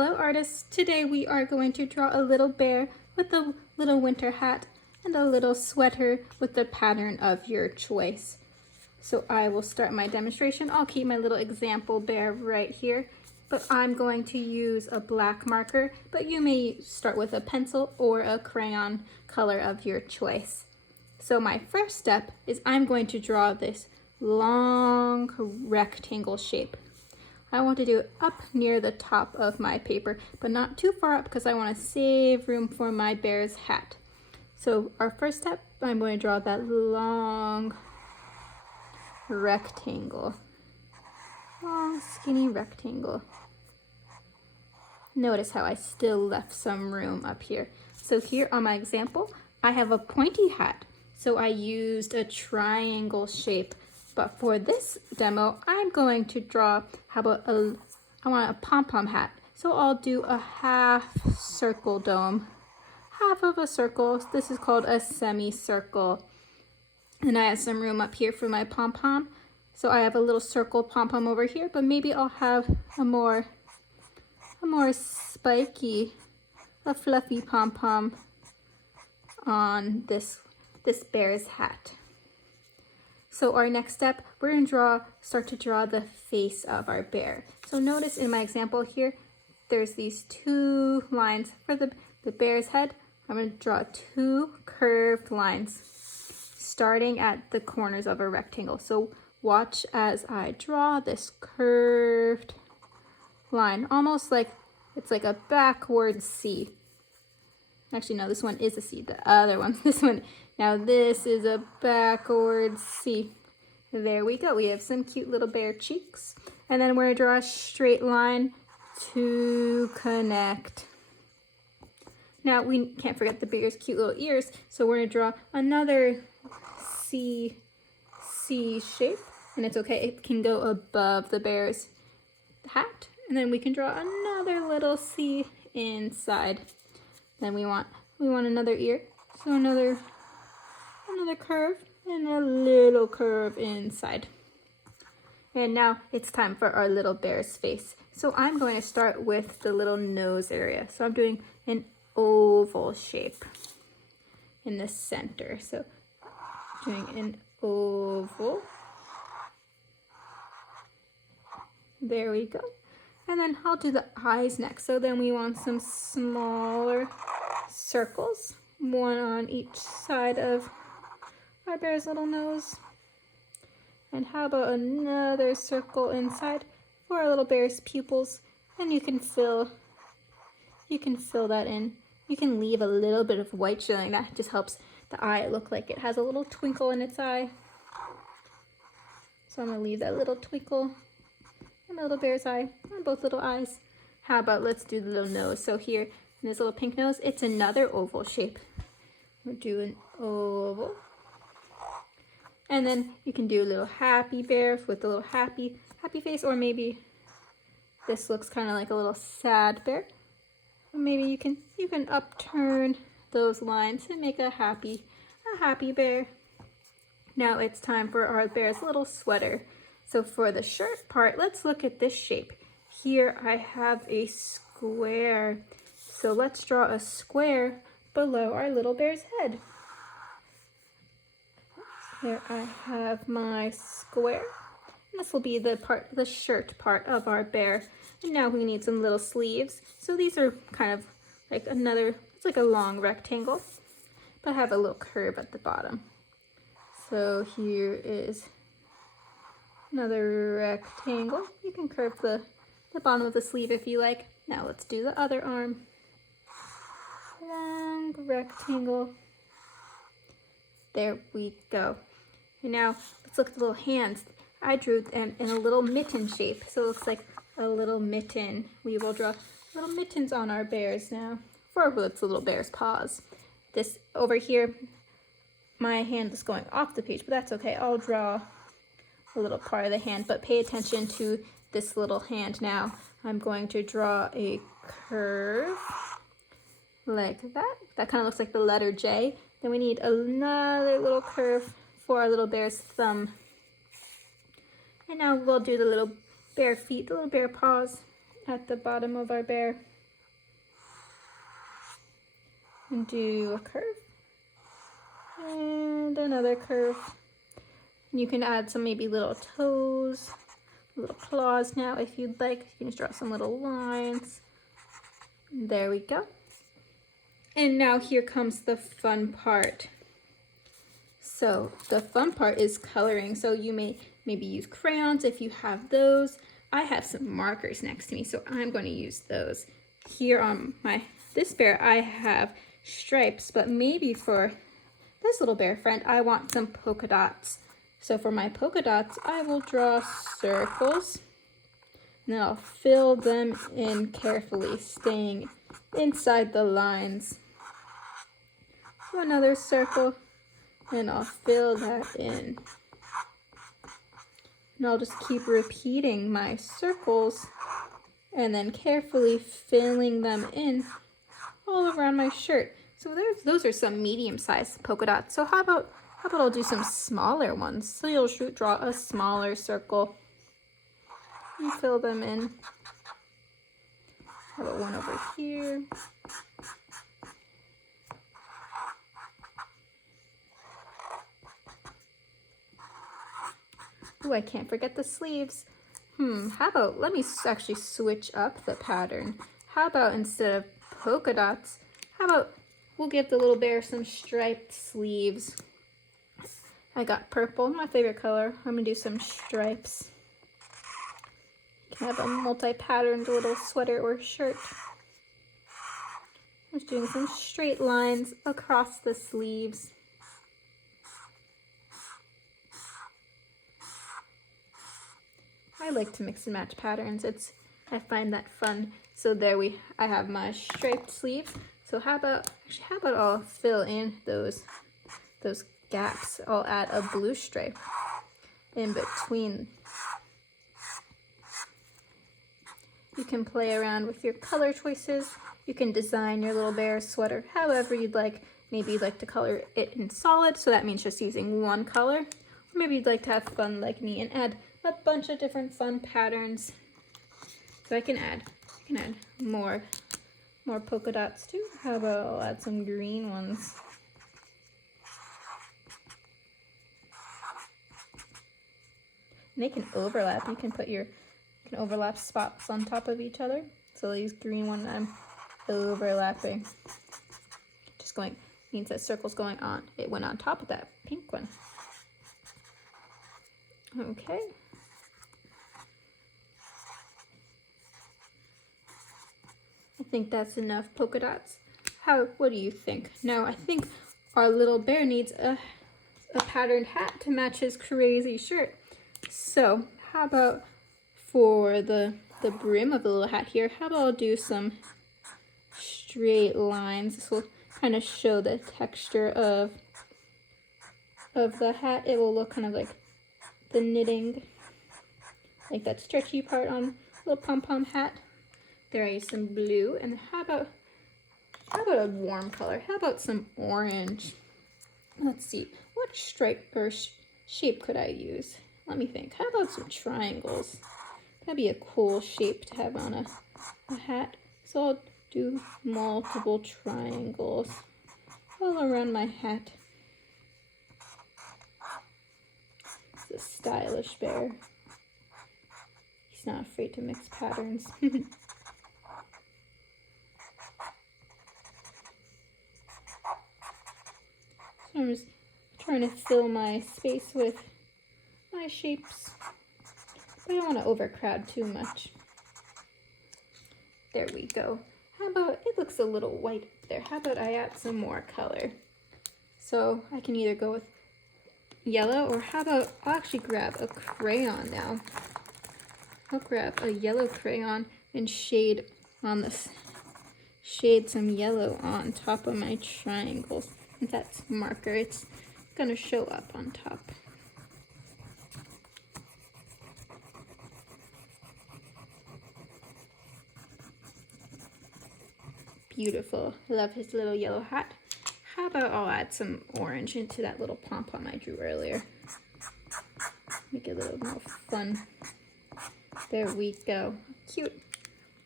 Hello artists! Today we are going to draw a little bear with a little winter hat and a little sweater with the pattern of your choice. So I will start my demonstration. I'll keep my little example bear right here, but I'm going to use a black marker, but you may start with a pencil or a crayon color of your choice. So my first step is I'm going to draw this long rectangle shape. I want to do it up near the top of my paper, but not too far up because I want to save room for my bear's hat. So our first step, I'm going to draw that long rectangle. Long, skinny rectangle. Notice how I still left some room up here. So here on my example, I have a pointy hat. So I used a triangle shape. But for this demo, I'm going to draw, I want a pom-pom hat. So I'll do a half circle dome. Half of a circle, this is called a semicircle. And I have some room up here for my pom-pom. So I have a little circle pom-pom over here, but maybe I'll have a more spiky, a fluffy pom-pom on this bear's hat. So our next step, we're going to start to draw the face of our bear. So notice in my example here, there's these two lines for the bear's head. I'm going to draw two curved lines starting at the corners of a rectangle. So watch as I draw this curved line, almost like it's like a backward C. Actually, no, this one is a C. The other one, this one. Now this is a backwards C. There we go. We have some cute little bear cheeks. And then we're going to draw a straight line to connect. Now we can't forget the bear's cute little ears. So we're going to draw another C shape. And it's okay. It can go above the bear's hat. And then we can draw another little C inside. Then we want another ear. So another curve and a little curve inside. And now it's time for our little bear's face. So I'm going to start with the little nose area. So I'm doing an oval shape in the center. So doing an oval. There we go. And then I'll do the eyes next. So then we want some smaller circles, one on each side of our bear's little nose. And how about another circle inside for our little bear's pupils? And you can fill that in. You can leave a little bit of white showing. That just helps the eye look like it has a little twinkle in its eye. So I'm gonna leave that little twinkle in my little bear's eye on both little eyes. How about let's do the little nose. So here in this little pink nose, it's another oval shape. We'll do an oval. And then you can do a little happy bear with a little happy face, or maybe this looks kind of like a little sad bear. Or maybe you can upturn those lines and make a happy bear. Now it's time for our bear's little sweater. So for the shirt part, let's look at this shape. Here I have a square. So let's draw a square below our little bear's head. There I have my square. And this will be the shirt part of our bear. And now we need some little sleeves. So these are kind of like it's like a long rectangle, but have a little curve at the bottom. So here is another rectangle. You can curve the bottom of the sleeve if you like. Now let's do the other arm. Long rectangle. There we go. And now let's look at the little hands. I drew them in a little mitten shape, so it looks like a little mitten. We will draw little mittens on our bears now. For the little bear's paws. This over here, my hand is going off the page, but that's okay. I'll draw a little part of the hand, but pay attention to this little hand now. I'm going to draw a curve like that. That kind of looks like the letter J. Then we need another little curve for our little bear's thumb. And now we'll do the little bear feet, the little bear paws, at the bottom of our bear. And do a curve. And another curve. And you can add some maybe little toes, little claws now if you'd like. You can just draw some little lines. There we go. And now here comes the fun part. So the fun part is coloring. So you may maybe use crayons if you have those. I have some markers next to me, so I'm going to use those. Here on this bear, I have stripes, but maybe for this little bear friend, I want some polka dots. So for my polka dots, I will draw circles, and then I'll fill them in carefully, staying inside the lines. So another circle, and I'll fill that in. And I'll just keep repeating my circles and then carefully filling them in all around my shirt. So those are some medium-sized polka dots. So how about I'll do some smaller ones? So you'll draw a smaller circle and fill them in. How about one over here? Oh, I can't forget the sleeves. How about, let me actually switch up the pattern. How about instead of polka dots, how about we'll give the little bear some striped sleeves. I got purple, my favorite color. I'm gonna do some stripes. You can have a multi-patterned little sweater or shirt. I'm just doing some straight lines across the sleeves. I like to mix and match patterns. I find that fun. So there I have my striped sleeves. So how about I'll fill in those gaps. I'll add a blue stripe in between. You can play around with your color choices. You can design your little bear sweater however you'd like. Maybe you'd like to color it in solid, so that means just using one color. Or maybe you'd like to have fun like me and add a bunch of different fun patterns. So I can add more polka dots too. How about I'll add some green ones. And they can overlap. You can overlap spots on top of each other. So these green ones I'm overlapping. Just means that circle's going on. It went on top of that pink one. Okay. I think that's enough polka dots. What do you think? Now I think our little bear needs a patterned hat to match his crazy shirt. So how about for the brim of the little hat here, how about I'll do some straight lines. This will kind of show the texture of the hat. It will look kind of like the knitting, like that stretchy part on a little pom-pom hat. There I use some blue, and how about a warm color? How about some orange? Let's see, what stripe or shape could I use? Let me think. How about some triangles? That'd be a cool shape to have on a hat. So I'll do multiple triangles all around my hat. It's a stylish bear. He's not afraid to mix patterns. So I'm just trying to fill my space with my shapes, but I don't want to overcrowd too much. There we go. How about, it looks a little white there. How about I add some more color? So I can either go with yellow, or how about I'll actually grab a crayon now. I'll grab a yellow crayon and shade some yellow on top of my triangles. And that's marker. It's gonna show up on top. Beautiful. Love his little yellow hat. How about I'll add some orange into that little pom-pom I drew earlier. Make it a little more fun. There we go. Cute.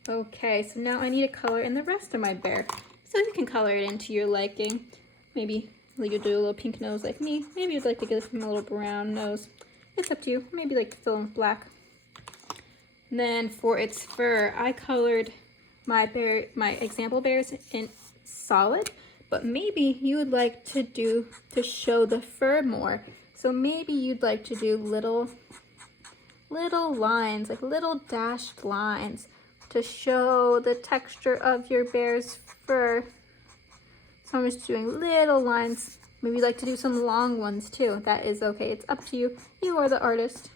Okay, so now I need to color in the rest of my bear. So you can color it into your liking. Maybe you do a little pink nose like me. Maybe you'd like to give him a little brown nose. It's up to you. Maybe like fill in black. And then for its fur, I colored my example bears in solid, but maybe you would like to show the fur more. So maybe you'd like to do little lines, like little dashed lines to show the texture of your bear's fur. So I'm just doing little lines. Maybe you'd like to do some long ones too. That is okay. It's up to you. You are the artist.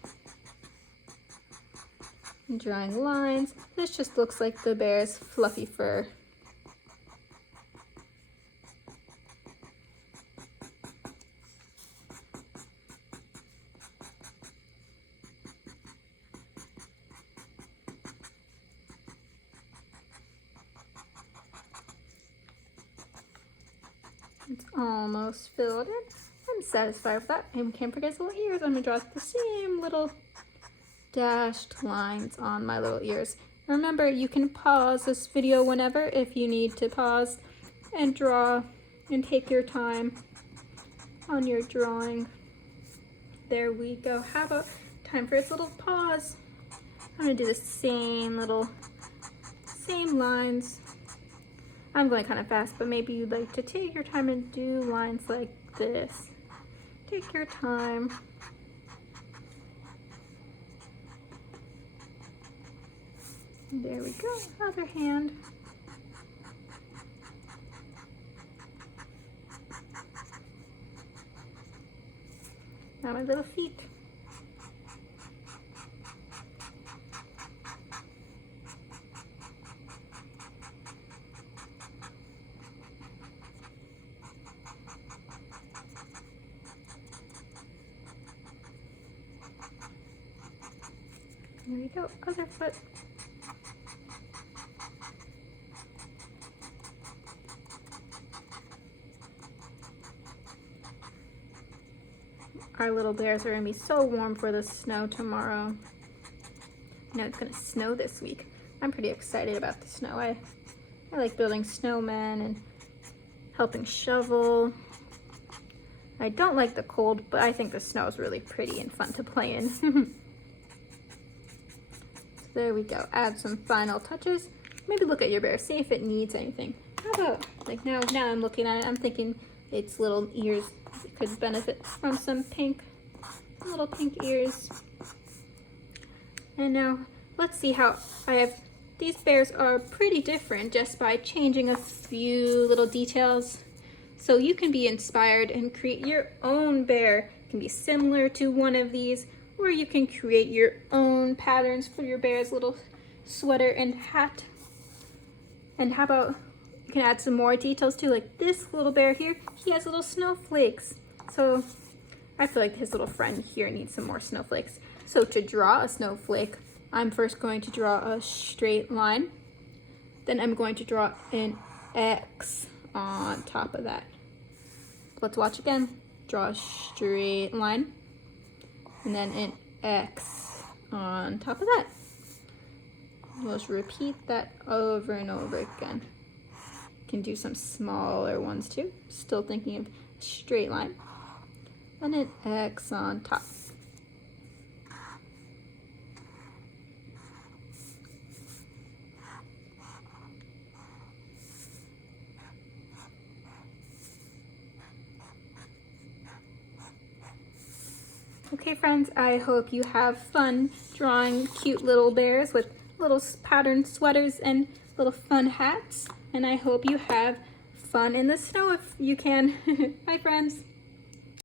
I'm drawing lines. This just looks like the bear's fluffy fur. It's almost filled in. I'm satisfied with that. And can't forget his little ears. I'm gonna draw the same little dashed lines on my little ears. Remember, you can pause this video whenever if you need to pause and draw and take your time on your drawing. There we go. How about time for its little pause? I'm gonna do the same lines. I'm going kind of fast, but maybe you'd like to take your time and do lines like this. Take your time. There we go, other hand. Now my little feet. There we go, other foot. Our little bears are gonna be so warm for the snow tomorrow. You know, it's gonna snow this week. I'm pretty excited about the snow. I like building snowmen and helping shovel. I don't like the cold, but I think the snow is really pretty and fun to play in. So there we go. Add some final touches. Maybe look at your bear, see if it needs anything. How about, like now I'm looking at it, I'm thinking its little ears could benefit from some little pink ears. And now let's see how these bears are pretty different just by changing a few little details. So you can be inspired and create your own bear. It can be similar to one of these, or you can create your own patterns for your bear's little sweater and hat. And how about you can add some more details too, like this little bear here, he has little snowflakes. So I feel like his little friend here needs some more snowflakes. So to draw a snowflake, I'm first going to draw a straight line. Then I'm going to draw an X on top of that. Let's watch again. Draw a straight line. And then an X on top of that. Let's repeat that over and over again. You can do some smaller ones too. Still thinking of a straight line. And an X on top. Okay friends, I hope you have fun drawing cute little bears with little patterned sweaters and little fun hats. And I hope you have fun in the snow if you can. Bye friends.